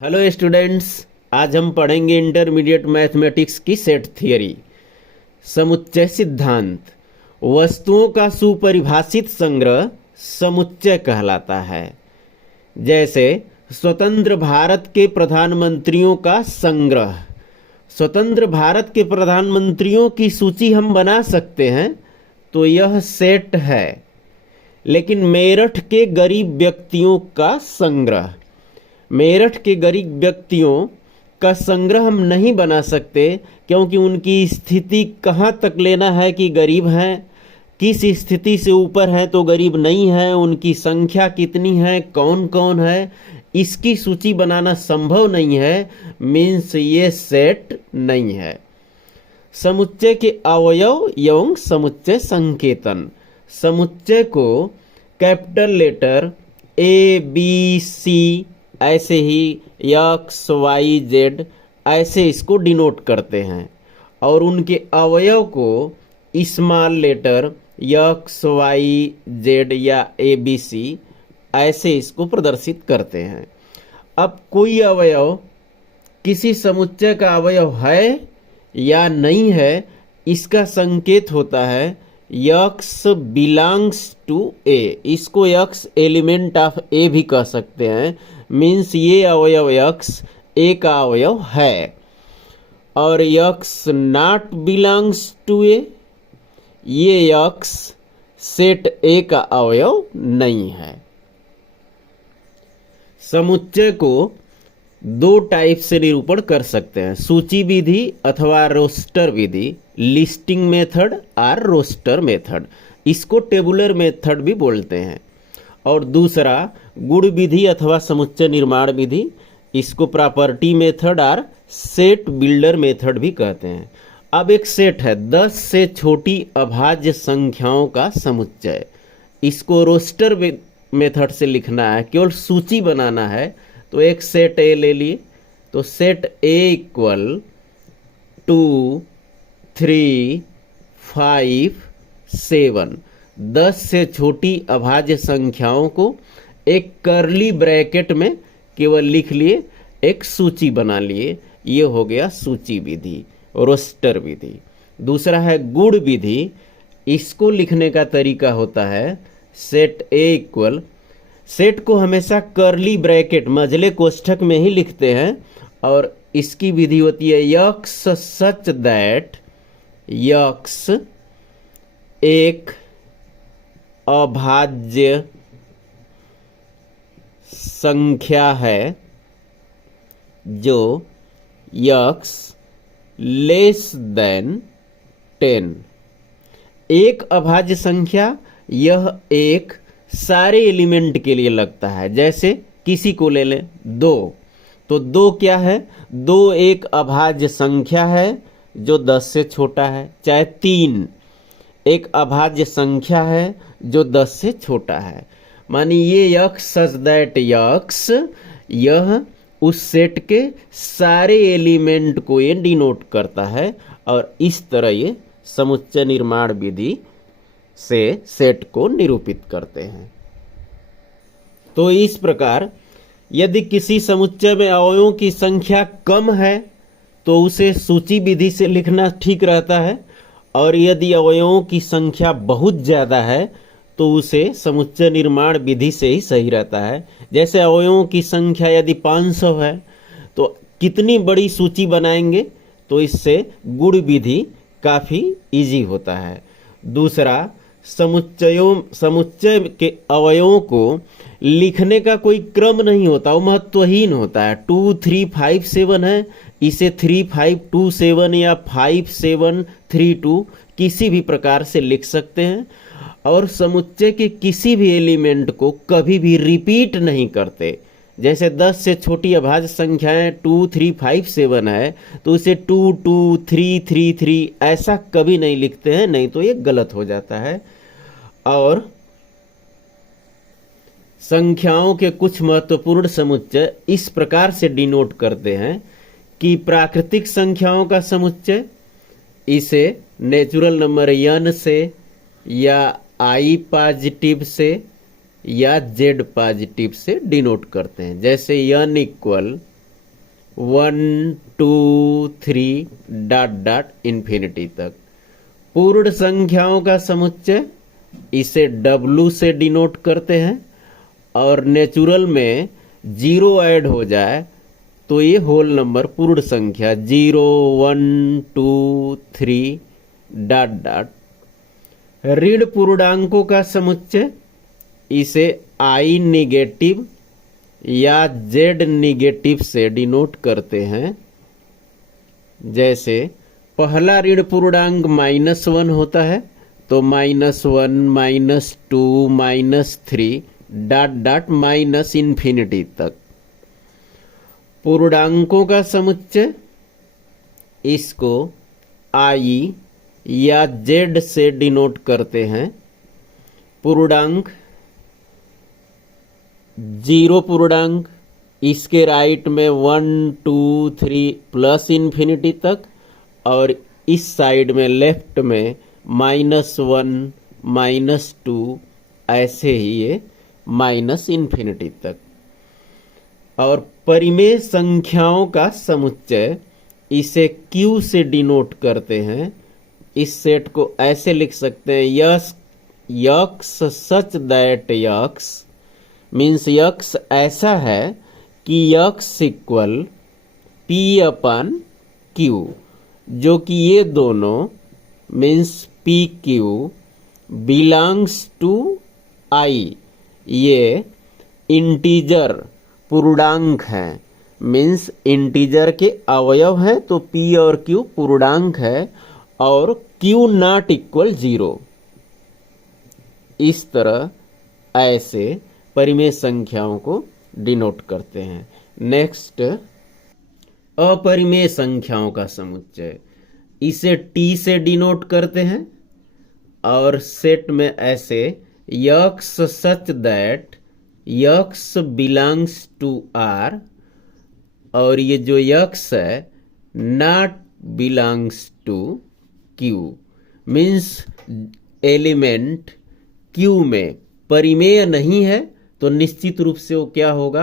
Hello students, आज हम पढ़ेंगे इंटरमीडिएट मैथमेटिक्स की सेट थ्योरी। समुच्चय सिद्धांत। वस्तुओं का सुपरिभाषित संग्रह समुच्चय कहलाता है। जैसे स्वतंत्र भारत के प्रधानमंत्रियों का संग्रह। स्वतंत्र भारत के प्रधानमंत्रियों की सूची हम बना सकते हैं, तो यह सेट है। लेकिन मेरठ के गरीब व्यक्तियों का संग्रह, मेरठ के गरीब व्यक्तियों का संग्रह हम नहीं बना सकते, क्योंकि उनकी स्थिति कहाँ तक लेना है कि गरीब हैं, किस स्थिति से ऊपर हैं तो गरीब नहीं है, उनकी संख्या कितनी है, कौन कौन है, इसकी सूची बनाना संभव नहीं है। मीन्स ये सेट नहीं है। समुच्चय के अवयव एवं समुच्चय संकेतन। समुच्चय को capital letter A B C, ऐसे ही एक्स वाई जेड, ऐसे इसको डिनोट करते हैं, और उनके अवयव को small letter x y z या ए बी सी, ऐसे इसको प्रदर्शित करते हैं। अब कोई अवयव किसी समुच्चय का अवयव है या नहीं है, इसका संकेत होता है यक्स बिलोंग्स टू ए। इसको यक्स एलिमेंट ऑफ ए भी कह सकते हैं। मीन्स ये अवयव यक्स ए का अवयव है, और यक्स नॉट बिलोंग्स टू ए, ये यक्स सेट ए का अवयव नहीं है। समुच्चय को दो टाइप से निरूपण कर सकते हैं, सूची विधि अथवा रोस्टर विधि, लिस्टिंग मेथड और रोस्टर मेथड। इसको टेबुलर मेथड भी बोलते हैं। और दूसरा गुण विधि अथवा समुच्चय निर्माण विधि, इसको प्रॉपर्टी मेथड और सेट बिल्डर मेथड भी कहते हैं। अब एक सेट है 10 से छोटी अभाज्य संख्याओं का समुच्चय, इसको रोस्टर मेथड से लिखना है, केवल सूची बनाना है। तो एक सेट ए ले लिए, तो सेट ए इक्वल 2 3 5 7, 10 से छोटी अभाज्य संख्याओं को एक कर्ली ब्रैकेट में केवल लिख लिए, एक सूची बना लिए। ये हो गया सूची विधि, रोस्टर विधि। दूसरा है गुण विधि। इसको लिखने का तरीका होता है सेट ए इक्वल, सेट को हमेशा कर्ली ब्रैकेट मझले कोष्ठक में ही लिखते हैं, और इसकी विधि होती है यक्स सच दैट यक्स एक अभाज्य संख्या है जो यक्स लेस देन 10। एक अभाज्य संख्या, यह एक सारे एलिमेंट के लिए लगता है। जैसे किसी को ले लें 2, तो 2 क्या है? 2 एक अभाज्य संख्या है जो 10 से छोटा है। चाहे 3 एक अभाज्य संख्या है जो 10 से छोटा है। मानी ये यक्स सच दैट यक्स, यह उस सेट के सारे एलिमेंट को ये डिनोट करता है, और इस तरह ये समुच्चय निर्माण विधि से सेट को निरूपित करते हैं। तो इस प्रकार यदि किसी समुच्चय में अवयवों की संख्या कम है तो उसे सूची विधि से लिखना ठीक रहता है, और यदि अवयवों की संख्या बहुत ज़्यादा है तो उसे समुच्चय निर्माण विधि से ही सही रहता है। जैसे अवयवों की संख्या यदि 500 है तो कितनी बड़ी सूची बनाएंगे, तो इससे गुण विधि काफ़ी इजी होता है। दूसरा, समुच्चय के अवयवों को लिखने का कोई क्रम नहीं होता, वो महत्वहीन होता है। 2 3 5 7 है, इसे 3 5 2 7 या 5 7 3 2 किसी भी प्रकार से लिख सकते हैं। और समुच्चय के किसी भी एलिमेंट को कभी भी रिपीट नहीं करते। जैसे 10 से छोटी अभाज्य संख्याएं 2 3 5 7 है, तो उसे 2 2 3 3 3 ऐसा कभी नहीं लिखते हैं, नहीं तो ये गलत हो जाता है। और संख्याओं के कुछ महत्वपूर्ण समुच्चय इस प्रकार से डिनोट करते हैं कि प्राकृतिक संख्याओं का समुच्चय, इसे नेचुरल नंबर n से या i पॉजिटिव से या z पॉजिटिव से डिनोट करते हैं। जैसे n equal 1 2 3 dot dot infinity तक। पूर्ण संख्याओं का समुच्चय इसे W से डिनोट करते हैं, और नेचुरल में जीरो ऐड हो जाए तो ये होल नंबर पूर्ण संख्या 0 1 2 3 डॉट डॉट। ऋण पूर्णांकों का समुच्चय इसे I निगेटिव या Z निगेटिव से डिनोट करते हैं। जैसे पहला ऋण पूर्णांक -1 होता है तो -1 -2 -3 डॉट डॉट माइनस इन्फिनिटी तक। पूर्णांकों का समुच्चय इसको I या Z से डिनोट करते हैं। पूर्णांक 0 पूर्णांक इसके राइट में 1 2 3 प्लस इन्फिनिटी तक, और इस साइड में लेफ्ट में -1 -2 ऐसे ही ये माइनस इन्फिनिटी तक। और परिमेय संख्याओं का समुच्चय इसे Q से डिनोट करते हैं। इस सेट को ऐसे लिख सकते हैं, x such that x means x ऐसा है कि x equal P upon Q, जो कि ये दोनों means PQ belongs to I, ये इंटीजर पूर्णांक हैं, मीन्स इंटीजर के अवयव हैं, तो P और Q पूर्णांक है और Q नॉट इक्वल 0। इस तरह ऐसे परिमेय संख्याओं को डिनोट करते हैं। नेक्स्ट, अपरिमेय संख्याओं का समुच्चय इसे T से डिनोट करते हैं, और सेट में ऐसे x such that x belongs to R, और ये जो यक्स है not belongs to Q, means element Q में परिमेय नहीं है तो निश्चित रूप से वो क्या होगा,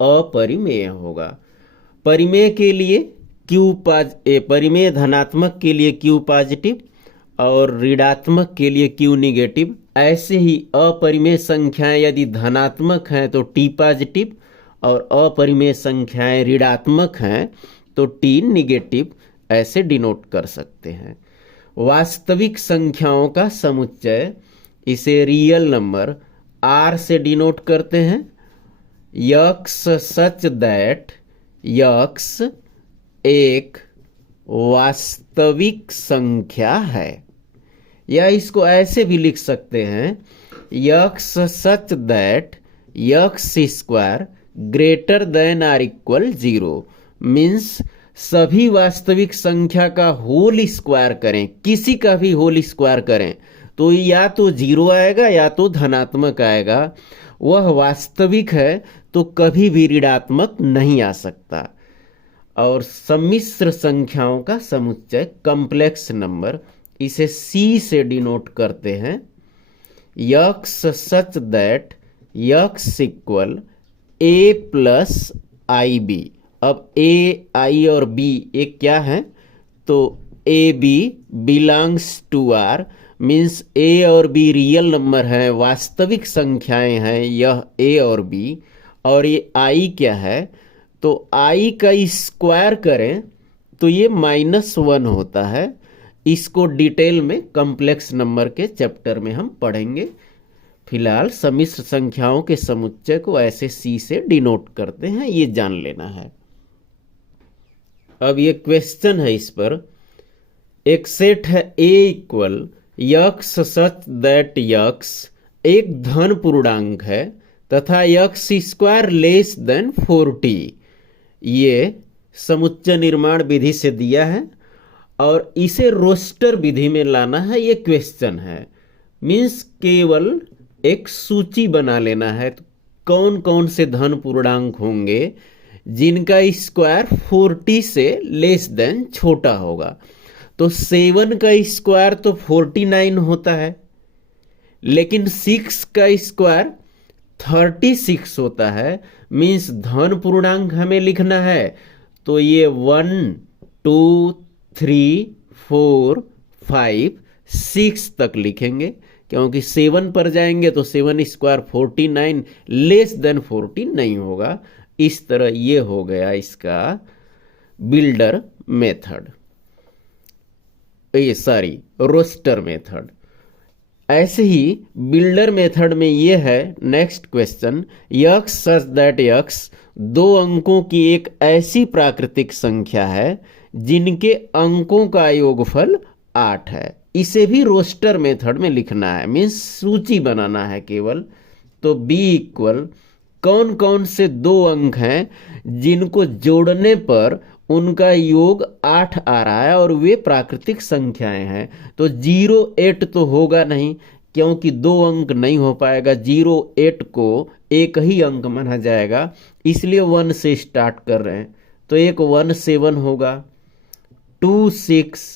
अपरिमेय होगा। परिमेय के लिए परिमेय धनात्मक के लिए Q पॉजिटिव और ऋणात्मक के लिए Q निगेटिव। ऐसे ही अपरिमेय संख्याएं यदि धनात्मक हैं तो T पॉजिटिव, और अपरिमेय संख्याएं ऋणात्मक हैं तो T निगेटिव, ऐसे डिनोट कर सकते हैं। वास्तविक संख्याओं का समुच्चय इसे रियल नंबर R से डिनोट करते हैं। यक्स सच दैट यक्स एक वास्तविक संख्या है, या इसको ऐसे भी लिख सकते हैं, x such that x square greater than or equal 0, means सभी वास्तविक संख्या का होल स्क्वायर करें, किसी का भी होल स्क्वायर करें तो या तो 0 आएगा या तो धनात्मक आएगा। वह वास्तविक है तो कभी भी ऋणात्मक नहीं आ सकता। और सम्मिश्र संख्याओं का समुच्चय कॉम्प्लेक्स नंबर इसे C से डिनोट करते हैं। X such that x equal A plus IB। अब A, I और B ये क्या है, तो AB belongs to R, means A और B रियल नंबर है, वास्तविक संख्याएं हैं यह A और B। और ये I क्या है, तो I का स्क्वायर करें तो ये -1 होता है। इसको डिटेल में कॉम्प्लेक्स नंबर के चैप्टर में हम पढ़ेंगे। फिलहाल सम्मिश्र संख्याओं के समुच्चय को ऐसे C से डिनोट करते हैं, ये जान लेना है। अब ये क्वेश्चन है, इस पर एक सेट है A equal x such that x एक धन पूर्णांक है तथा यक्स स्क्वायर लेस देन 40। ये समुच्चय निर्माण विधि से दिया है और इसे रोस्टर विधि में लाना है, ये क्वेश्चन है। मीन्स केवल एक सूची बना लेना है, तो कौन कौन से धन पूर्णांक होंगे जिनका स्क्वायर 40 से लेस देन छोटा होगा। तो 7 का स्क्वायर तो 49 होता है, लेकिन 6 का स्क्वायर 36 होता है। मीन्स धन पूर्णांक हमें लिखना है तो ये 1 2 3 4 5 6 तक लिखेंगे, क्योंकि 7 पर जाएंगे तो 7 स्क्वायर 49, लेस देन 14 नहीं होगा। इस तरह ये हो गया इसका बिल्डर मेथड, ये सॉरी रोस्टर मेथड। ऐसे ही बिल्डर मेथड में ये है next question, x such that x दो अंकों की एक ऐसी प्राकृतिक संख्या है जिनके अंकों का योगफल 8 है। इसे भी रोस्टर मेथड में लिखना है, मीन्स सूची बनाना है केवल। तो बी इक्वल कौन कौन से दो अंक हैं जिनको जोड़ने पर उनका योग 8 आ रहा है और वे प्राकृतिक संख्याएं हैं। तो 0 8 तो होगा नहीं, क्योंकि दो अंक नहीं हो पाएगा, 0 8 को एक ही अंक माना जाएगा, इसलिए 1 से स्टार्ट कर रहे हैं। तो एक 1 7 होगा, 2 6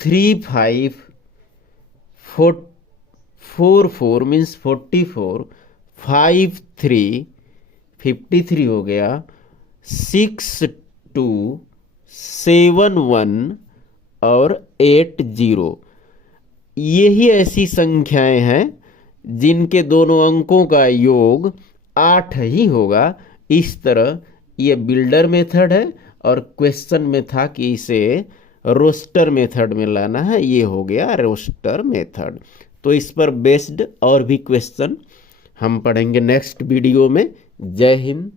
3 5 4 4 मीन्स 44, 5 3 53 हो गया, 6 2 7 1 और 8 0। यही ऐसी संख्याएं हैं जिनके दोनों अंकों का योग 8 ही होगा। इस तरह ये बिल्डर मेथड है, और क्वेश्चन में था कि इसे रोस्टर मेथड में लाना है, ये हो गया रोस्टर मेथड। तो इस पर बेस्ड और भी क्वेश्चन हम पढ़ेंगे नेक्स्ट वीडियो में। जय हिंद।